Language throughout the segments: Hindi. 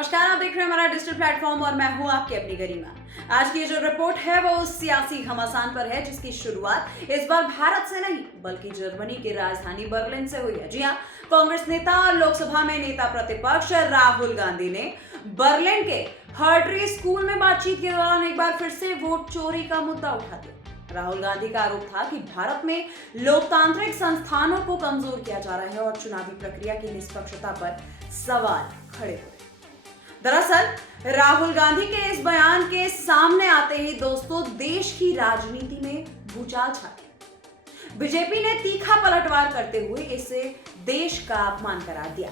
नमस्कार, आप देख रहे हैं हमारा डिजिटल प्लेटफॉर्म और मैं हूं आपकी अपनी गरिमा। आज की जो रिपोर्ट है वो उस सियासी घमासान पर है जिसकी शुरुआत इस बार भारत से नहीं बल्कि जर्मनी की राजधानी बर्लिन से हुई है। जी हां, कांग्रेस नेता और लोकसभा में नेता प्रतिपक्ष राहुल गांधी ने बर्लिन के हर्टरी स्कूल में बातचीत के दौरान एक बार फिर से वोट चोरी का मुद्दा उठा दिया। राहुल गांधी का आरोप था कि भारत में लोकतांत्रिक संस्थानों को कमजोर किया जा रहा है और चुनावी प्रक्रिया की निष्पक्षता पर सवाल खड़े हो रहे। दरअसल राहुल गांधी के इस बयान के सामने आते ही दोस्तों देश की राजनीति में भूचाल छा गया। बीजेपी ने तीखा पलटवार करते हुए इसे देश का अपमान करार दिया।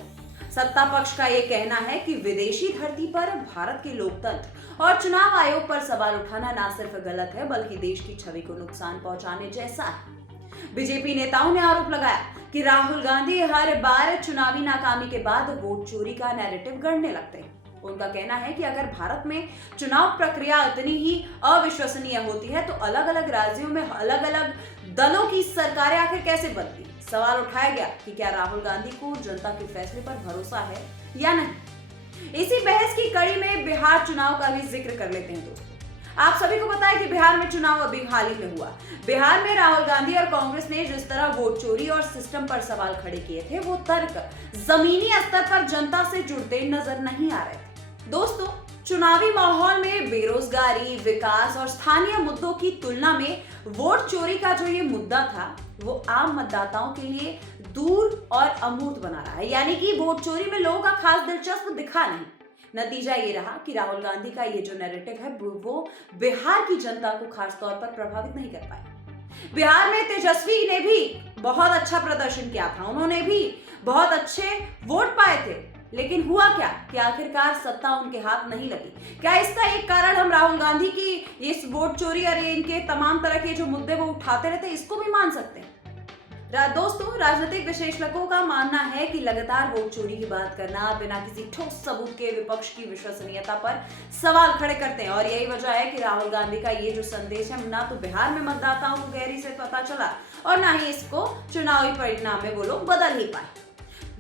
सत्ता पक्ष का यह कहना है कि विदेशी धरती पर भारत के लोकतंत्र और चुनाव आयोग पर सवाल उठाना न सिर्फ गलत है बल्कि देश की छवि को नुकसान पहुंचाने जैसा है। बीजेपी नेताओं ने आरोप लगाया कि राहुल गांधी हर बार चुनावी नाकामी के बाद वोट चोरी का नैरेटिव गढ़ने लगते हैं। उनका कहना है कि अगर भारत में चुनाव प्रक्रिया इतनी ही अविश्वसनीय होती है तो अलग अलग राज्यों में अलग अलग दलों की सरकारें आखिर कैसे बनती। सवाल उठाया गया कि क्या राहुल गांधी को जनता के फैसले पर भरोसा है या नहीं। इसी बहस की कड़ी में बिहार चुनाव का भी जिक्र कर लेते हैं दोस्तों। आप सभी को पता है कि बिहार में चुनाव अभी हाल ही में हुआ। बिहार में राहुल गांधी और कांग्रेस ने जिस तरह वोट चोरी और सिस्टम पर सवाल खड़े किए थे वो तर्क जमीनी स्तर पर जनता से जुड़ते नजर नहीं आ रहे थे। दोस्तों, चुनावी माहौल में बेरोजगारी, विकास और स्थानीय मुद्दों की तुलना में वोट चोरी का जो ये मुद्दा था वो आम मतदाताओं के लिए दूर और अमूर्त बना रहा है। यानी कि वोट चोरी में लोगों का खास दिलचस्प दिखा नहीं। नतीजा ये रहा कि राहुल गांधी का ये जो नैरेटिव है वो बिहार की जनता को खास तौर पर प्रभावित नहीं कर पाया। बिहार में तेजस्वी ने भी बहुत अच्छा प्रदर्शन किया था, उन्होंने भी बहुत अच्छे वोट पाए थे, लेकिन हुआ क्या कि आखिरकार सत्ता उनके हाथ नहीं लगी। क्या इसका एक कारण हम राहुल गांधी की इस वोट चोरी और इनके तमाम तरह के जो मुद्दे वो उठाते रहते इसको भी मान सकते हैं। दोस्तों, राजनीतिक विश्लेषकों का मानना है कि लगातार वोट चोरी की बात करना बिना किसी ठोस सबूत के विपक्ष की विश्वसनीयता पर सवाल खड़े करते हैं और यही वजह है कि राहुल गांधी का ये जो संदेश है ना तो बिहार में मतदाताओं को गहरी से पता चला और ना ही इसको चुनावी परिणाम में वो लोग बदल ही पाए।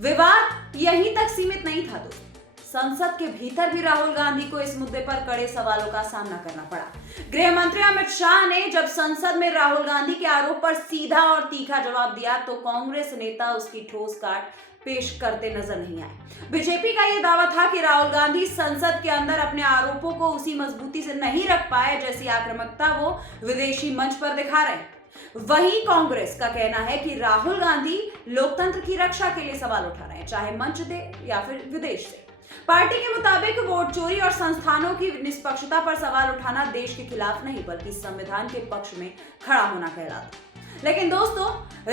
विवाद यहीं तक सीमित नहीं था दोस्तों। संसद के भीतर भी राहुल गांधी को इस मुद्दे पर कड़े सवालों का सामना करना पड़ा। गृह मंत्री अमित शाह ने जब संसद में राहुल गांधी के आरोप पर सीधा और तीखा जवाब दिया तो कांग्रेस नेता उसकी ठोस काट पेश करते नजर नहीं आए। बीजेपी का यह दावा था कि राहुल गांधी संसद के अंदर अपने आरोपों को उसी मजबूती से नहीं रख पाए जैसी आक्रामकता वो विदेशी मंच पर दिखा रहे हैं। वहीं कांग्रेस का कहना है कि राहुल गांधी लोकतंत्र की रक्षा के लिए सवाल उठा रहे हैं, चाहे मंच दे या फिर विदेश से। पार्टी के मुताबिक वोट चोरी और संस्थानों की निष्पक्षता पर सवाल उठाना देश के खिलाफ नहीं बल्कि संविधान के पक्ष में खड़ा होना कहलाता। लेकिन दोस्तों,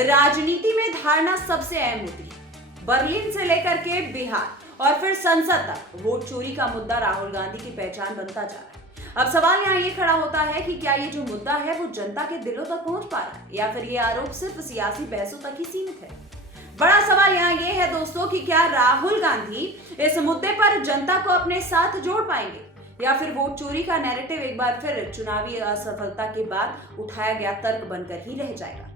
राजनीति में धारणा सबसे अहम होती है। बर्लिन से लेकर के बिहार और फिर संसद तक वोट चोरी का मुद्दा राहुल गांधी की पहचान बनता जा रहा है। अब सवाल यहाँ ये खड़ा होता है कि क्या ये जो मुद्दा है वो जनता के दिलों तक पहुंच पा रहा है या फिर ये आरोप सिर्फ सियासी बहसों तक ही सीमित है। बड़ा सवाल यहाँ ये है दोस्तों कि क्या राहुल गांधी इस मुद्दे पर जनता को अपने साथ जोड़ पाएंगे या फिर वोट चोरी का नैरेटिव एक बार फिर चुनावी असफलता के बाद उठाया गया तर्क बनकर ही रह जाएगा।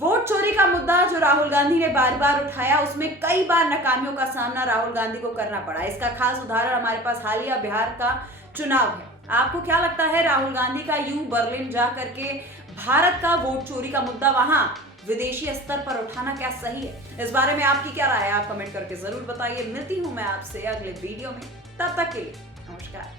वोट चोरी का मुद्दा जो राहुल गांधी ने बार बार उठाया उसमें कई बार नाकामियों का सामना राहुल गांधी को करना पड़ा। इसका खास उदाहरण हमारे पास हालिया बिहार का चुनाव है। आपको क्या लगता है राहुल गांधी का यूं बर्लिन जा करके भारत का वोट चोरी का मुद्दा वहां विदेशी स्तर पर उठाना क्या सही है? इस बारे में आपकी क्या राय है? आप कमेंट करके जरूर बताइए। मिलती हूं मैं आपसे अगले वीडियो में, तब तक के लिए नमस्कार।